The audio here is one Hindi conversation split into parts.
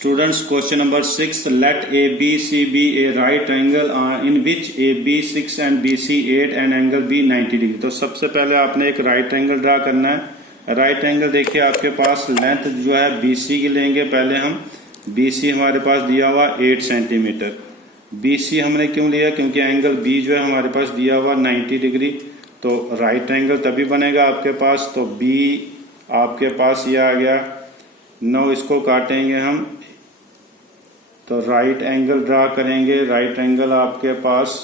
Students, question number 6. Let ABC be a right angle in which AB 6 and BC 8 and angle B 90 degree. तो सबसे पहले आपने एक राइट एंगल ड्रा करना है। राइट एंगल देखिए आपके पास लेंथ जो है BC की लेंगे। पहले हम BC हमारे पास दिया हुआ 8 सेंटीमीटर। BC हमने क्यों लिया? क्योंकि एंगल B जो है हमारे पास दिया हुआ 90 डिग्री। तो राइट एंगल तभी बनेगा आपके पास। तो B आपके पास ये आ गया। 9 इसको काटेंगे हम तो राइट एंगल ड्रा करेंगे। राइट एंगल आपके पास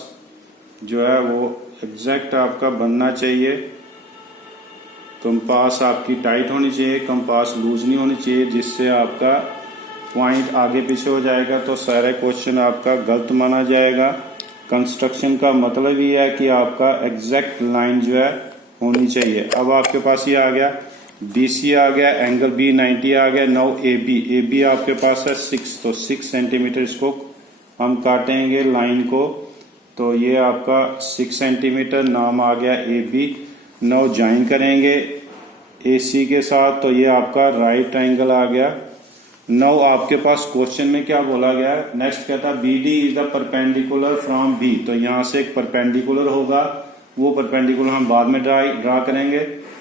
जो है वो एग्जैक्ट आपका बनना चाहिए। कंपास आपकी टाइट होनी चाहिए, कंपास लूज नहीं होनी चाहिए, जिससे आपका पॉइंट आगे पीछे हो जाएगा तो सारे क्वेश्चन आपका गलत माना जाएगा। कंस्ट्रक्शन का मतलब ही है कि आपका एग्जैक्ट लाइन जो है होनी चाहिए। अब आपके पास ये आ गया BC आ गया, एंगल B 90 आ गया। नाउ AB आपके पास है 6, तो 6 सेंटीमीटर इसको हम काटेंगे लाइन को। तो ये आपका 6 सेंटीमीटर नाम आ गया AB। नाउ ज्वाइन करेंगे AC के साथ, तो ये आपका राइट एंगल आ गया। नाउ आपके पास क्वेश्चन में क्या बोला गया है? नेक्स्ट कहता है BD is the perpendicular from B। तो यहाँ से एक परपेंडिकुलर होगा, वो परपेंडिकुलर हम बाद में ड्रा करेंगे।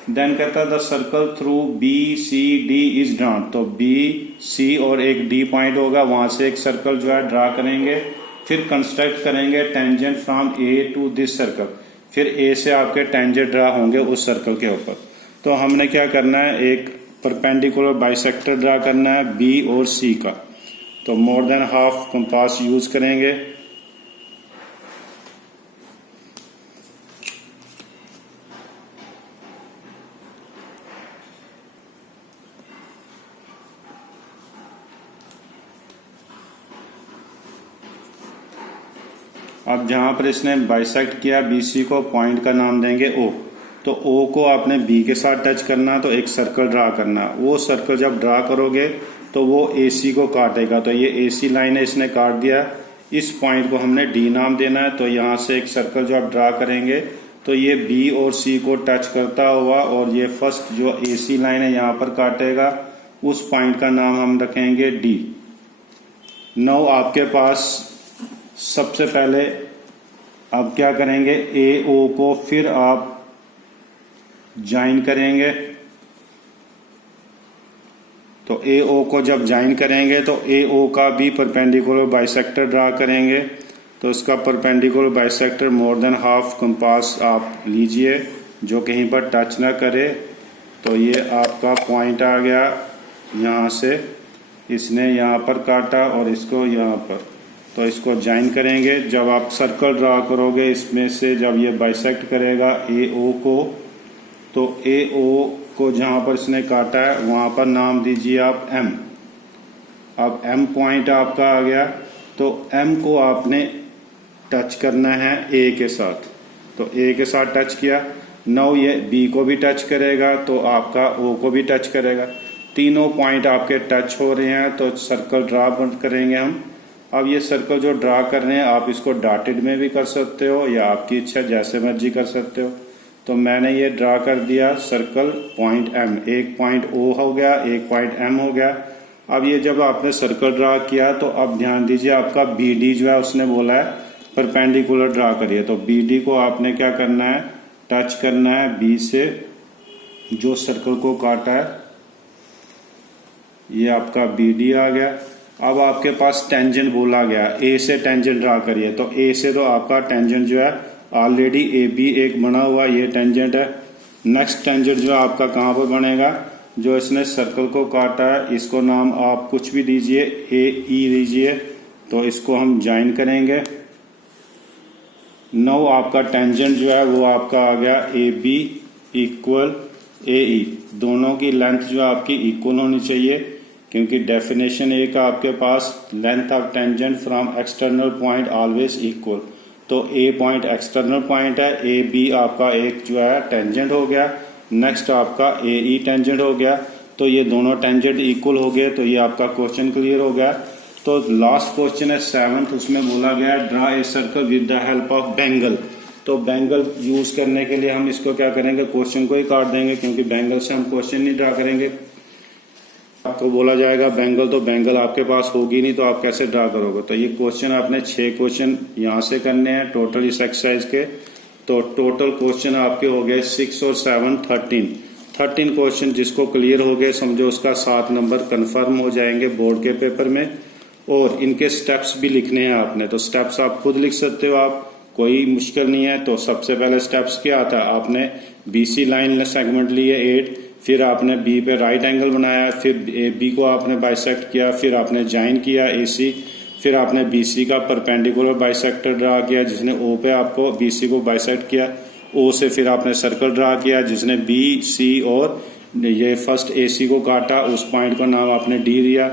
देन कहता है the circle through BCD is drawn. तो BC और एक D पॉइंट होगा, वहां से एक सर्कल जो है ड्रा करेंगे। फिर कंस्ट्रक्ट करेंगे tangent from A to this circle. फिर A से आपके टेंजेंट ड्रा होंगे उस सर्कल के ऊपर। तो हमने क्या करना है, एक परपेंडिकुलर बाइसेक्टर ड्रा करना है B और C का। तो more than half compass use करेंगे। अब जहां पर इसने बाइसेक्ट किया BC को, पॉइंट का नाम देंगे O। तो O को आपने B के साथ टच करना, तो एक सर्कल ड्रा करना। वो सर्कल जब ड्रा करोगे तो वो AC को काटेगा। तो ये AC लाइन है, इसने काट दिया। इस पॉइंट को हमने D नाम देना है। तो यहाँ से एक सर्कल जो आप ड्रा करेंगे तो ये B और C को टच करता हुआ, और ये फर्स्ट जो AC लाइन है यहाँ पर काटेगा। उस पॉइंट का नाम हम रखेंगे D। नाउ आपके पास सबसे पहले अब क्या करेंगे, AO को फिर आप ज्वाइन करेंगे। तो AO को जब ज्वाइन करेंगे तो AO का भी परपेंडिकुलर बाइसेक्टर ड्रा करेंगे। तो इसका perpendicular bisector more than half compass आप लीजिए, जो कहीं पर टच ना करे। तो ये आपका पॉइंट आ गया। यहाँ से इसने यहाँ पर काटा और इसको यहाँ पर, तो इसको ज्वाइन करेंगे। जब आप सर्कल ड्रा करोगे इसमें से जब ये बाइसेक्ट करेगा AO को, तो AO को जहाँ पर इसने काटा है वहाँ पर नाम दीजिए आप M। अब M पॉइंट आपका आ गया। तो M को आपने टच करना है A के साथ। तो A के साथ टच किया। नाउ ये B को भी टच करेगा, तो आपका O को भी टच करेगा। तीनों पॉइंट आपके टच हो रहे हैं, तो सर्कल ड्रा करेंगे हम। अब ये सर्कल जो ड्रा कर रहे हैं आप इसको डॉटेड में भी कर सकते हो या आपकी इच्छा जैसे मर्जी कर सकते हो। तो मैंने ये ड्रा कर दिया सर्कल पॉइंट M। एक पॉइंट O हो गया, एक पॉइंट M हो गया। अब ये जब आपने सर्कल ड्रा किया तो अब ध्यान दीजिए आपका BD जो है उसने बोला है परपेंडिकुलर ड्रा करिए। तो BD को आपने क्या करना है, टच करना है B से जो सर्कल को काटा है। ये आपका BD आ गया। अब आपके पास टेंजेंट बोला गया, A से टेंजेंट ड्रा करिए। तो A से तो आपका टेंजेंट जो है ऑलरेडी AB एक बना हुआ, ये टेंजेंट है। नेक्स्ट टेंजेंट जो आपका कहाँ पर बनेगा, जो इसने सर्कल को काटा है इसको नाम आप कुछ भी दीजिए, AE दीजिए। तो इसको हम ज्वाइन करेंगे। नाउ आपका टेंजेंट जो है वो आपका आ गया AB इक्वल AE। दोनों की लेंथ जो आपकी इक्वल होनी चाहिए, क्योंकि डेफिनेशन एक आपके पास length of tangent from external point always equal. तो A पॉइंट एक्सटर्नल पॉइंट है, AB आपका एक जो है टेंजेंट हो गया। नेक्स्ट आपका AE टेंजेंट हो गया। तो ये दोनों टेंजेंट इक्वल हो गए। तो ये आपका क्वेश्चन क्लियर हो गया। तो लास्ट क्वेश्चन है 7th, उसमें बोला गया draw a circle with the help of bangle. तो बैंगल यूज करने के लिए हम इसको क्या करेंगे, क्वेश्चन को ही काट देंगे, क्योंकि बैंगल से हम क्वेश्चन नहीं ड्रा करेंगे। आपको बोला जाएगा बैंगल, तो बैंगल आपके पास होगी नहीं तो आप कैसे ड्रा करोगे। तो ये क्वेश्चन आपने 6 क्वेश्चन यहाँ से करने हैं टोटल इस एक्सरसाइज के। तो टोटल क्वेश्चन आपके हो गए 6 और 7 13 क्वेश्चन। जिसको क्लियर हो गए समझो उसका 7 नंबर कंफर्म हो जाएंगे बोर्ड के पेपर में। और इनके स्टेप्स भी लिखने हैं आपने, तो स्टेप्स आप खुद लिख सकते हो, आप कोई मुश्किल नहीं है। तो सबसे पहले स्टेप्स क्या था, आपने BC लाइन सेगमेंट लिए 8, फिर आपने B पे राइट एंगल बनाया, फिर B को आपने बाइसेक्ट किया, फिर आपने ज्वाइन किया AC, फिर आपने BC का परपेंडिकुलर बाइसेक्टर ड्रा किया जिसने O पे आपको BC को बाइसेक्ट किया, O से फिर आपने सर्कल ड्रा किया जिसने BC और ये फर्स्ट AC को काटा, उस पॉइंट का नाम आपने D दिया।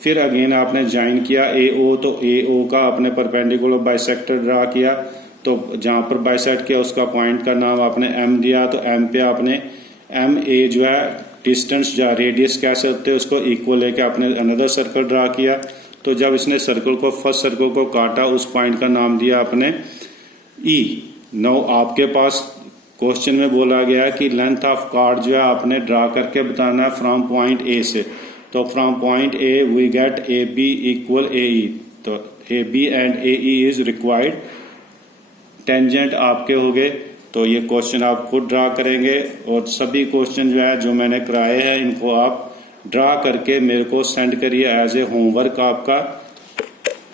फिर अगेन आपने ज्वाइन किया AO, तो AO का आपने परपेंडिकुलर बाइसेक्टर ड्रा किया, तो जहाँ पर बाइसेक्ट किया उसका पॉइंट का नाम आपने M दिया, तो M पे आपने MA जो है डिस्टेंस या रेडियस कह सकते हैं उसको, इक्वल लेके आपने अनदर सर्कल ड्रा किया। तो जब इसने सर्कल को फर्स्ट सर्कल को काटा उस पॉइंट का नाम दिया आपने E। नाउ आपके पास क्वेश्चन में बोला गया कि लेंथ ऑफ कार्ड जो है आपने ड्रा करके बताना है फ्रॉम पॉइंट A से। तो from point A we get AB equal AE, तो AB and AE is required. Tangent आपके हो गए, तो ये क्वेश्चन आप खुद ड्रा करेंगे और सभी क्वेश्चन जो है जो मैंने कराए हैं इनको आप ड्रा करके मेरे को सेंड करिए एज ए होमवर्क आपका।